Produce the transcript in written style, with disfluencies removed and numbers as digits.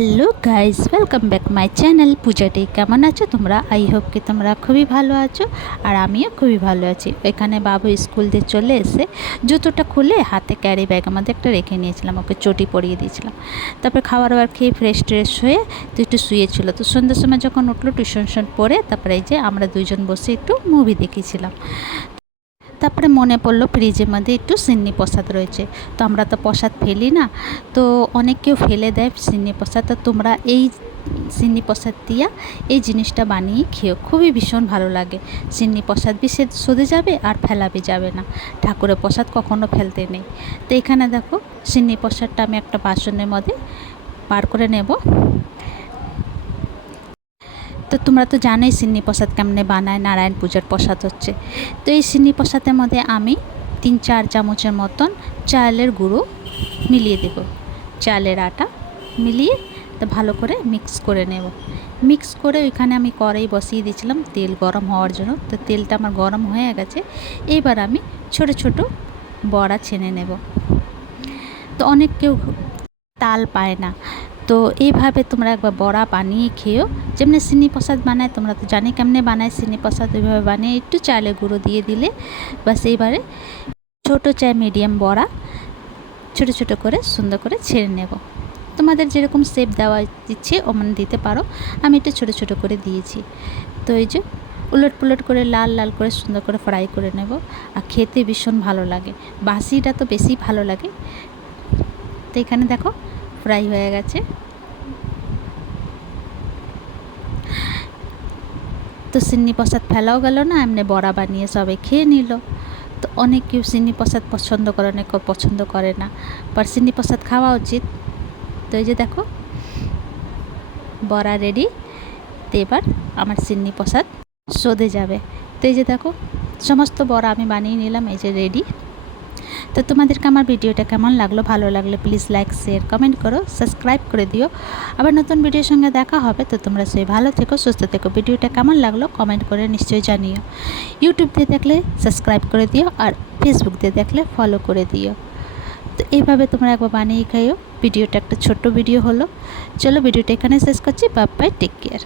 Hello guys, welcome back my channel পূজাটি। কেমন আছো তোমরা? আই হোপ কি তোমরা খুবই ভালো আছো, আর আমিও খুবই ভালো আছি। এখানে বাবু স্কুল দিয়ে চলে এসে জুতোটা খুলে হাতে ক্যারি ব্যাগের মধ্যে একটা রেখে নিয়েছিলাম, ওকে চটি পরিয়ে দিয়েছিলাম। তারপর খাবার খেয়ে ফ্রেশ ট্রেশ হয়ে তো একটু শুয়েছিল। তো সন্ধ্যার সময় যখন উঠলো টিউশন পড়ে, তারপরে এই যে আমরা দুইজন বসে একটু মুভি দেখেছিলাম। তারপরে মনে পড়লো ফ্রিজের মধ্যে একটু সিন্নি প্রসাদ রয়েছে, তো আমরা তো প্রসাদ ফেলি না, তো অনেক কেউ ফেলে দেয় সিন্নি প্রসাদ। তো তোমরা এই সিন্নি প্রসাদ দিয়া এই জিনিসটা বানিয়ে খেও, খুবই ভীষণ ভালো লাগে। সিন্নি প্রসাদ বি সদে যাবে আর ফেলাবে যাবে না, ঠাকুরের প্রসাদ কখনো ফেলতে নেই। তো এখানে দেখো সিন্নি প্রসাদটা আমি একটা বাসনের মধ্যে বার করে নেব। তো তোমরা তো জানোই সিন্নি প্রসাদ কেমনে বানায়, নারায়ণ পূজার প্রসাদ হচ্ছে। তো এই সিন্নি প্রসাদের মধ্যে আমি 3-4 চামচের মতন চালের গুঁড়ো মিলিয়ে দেব, চালের আটা মিলিয়ে তো ভালো করে মিক্স করে নেব। মিক্স করে ওইখানে আমি কড়াই বসিয়ে দিয়েছিলাম তেল গরম হওয়ার জন্য। তো তেলটা আমার গরম হয়ে গেছে, এইবার আমি ছোট ছোট বড়া ছেনে নেব। তো অনেক কেউ তাল পায় না, তো এইভাবে তোমরা একবার বড়া বানিয়ে খেও। যেমনি সিন্নি প্রসাদ বানায়, তোমরা তো জানি কেমনে বানায় সিন্নি প্রসাদ, ওইভাবে বানিয়ে একটু চালের গুঁড়ো দিয়ে দিলে বাস। এইবারে ছোটো চাই মিডিয়াম বড়া ছোট ছোট করে সুন্দর করে ছেড়ে নেব। তোমাদের যেরকম শেপ দেওয়া ইচ্ছে ওমন দিতে পারো, আমি একটু ছোট ছোট করে দিয়েছি। তো এই যে উলট পুলট করে লাল লাল করে সুন্দর করে ফ্রাই করে নেব, আর খেতে ভীষণ ভালো লাগে। বাসিটা তো বেশি ভালো লাগে। তো এখানে দেখো ফ্রাই হয়ে গেছে। তো সিন্নি প্রসাদ ফেলাও গেল না, এমনি বড়া বানিয়ে সবাই খেয়ে নিল। তো অনেক কেউ সিন্নি প্রসাদ পছন্দ করে, অনেক কেউ পছন্দ করে না, বাট সিন্নি প্রসাদ খাওয়া উচিত। তো এই যে দেখো বড়া রেডি। তো এবার আমার সিন্নি প্রসাদ সদে যাবে। তো এই যে দেখো সমস্ত বড়া আমি বানিয়ে নিলাম, এই যে রেডি। তো তোমাদেরকে আমার ভিডিওটা কেমন লাগলো, ভালো লাগলে প্লিজ লাইক শেয়ার কমেন্ট করো, সাবস্ক্রাইব করে দিও। আবার নতুন ভিডিওর সঙ্গে দেখা হবে। তো তোমরা সবাই ভালো থেকো, সুস্থ থেকো। ভিডিওটা কেমন লাগলো কমেন্ট করে নিশ্চয়ই জানিও। ইউটিউব দিয়ে দেখলে সাবস্ক্রাইব করে দিও, আর ফেসবুক দিয়ে দেখলে ফলো করে দিও। তো এইভাবে তোমরা একবার বানিয়ে খাইও। ভিডিওটা একটা ছোট্ট ভিডিও হলো। চলো ভিডিওটা এখানে শেষ করছি। Bye bye, take care.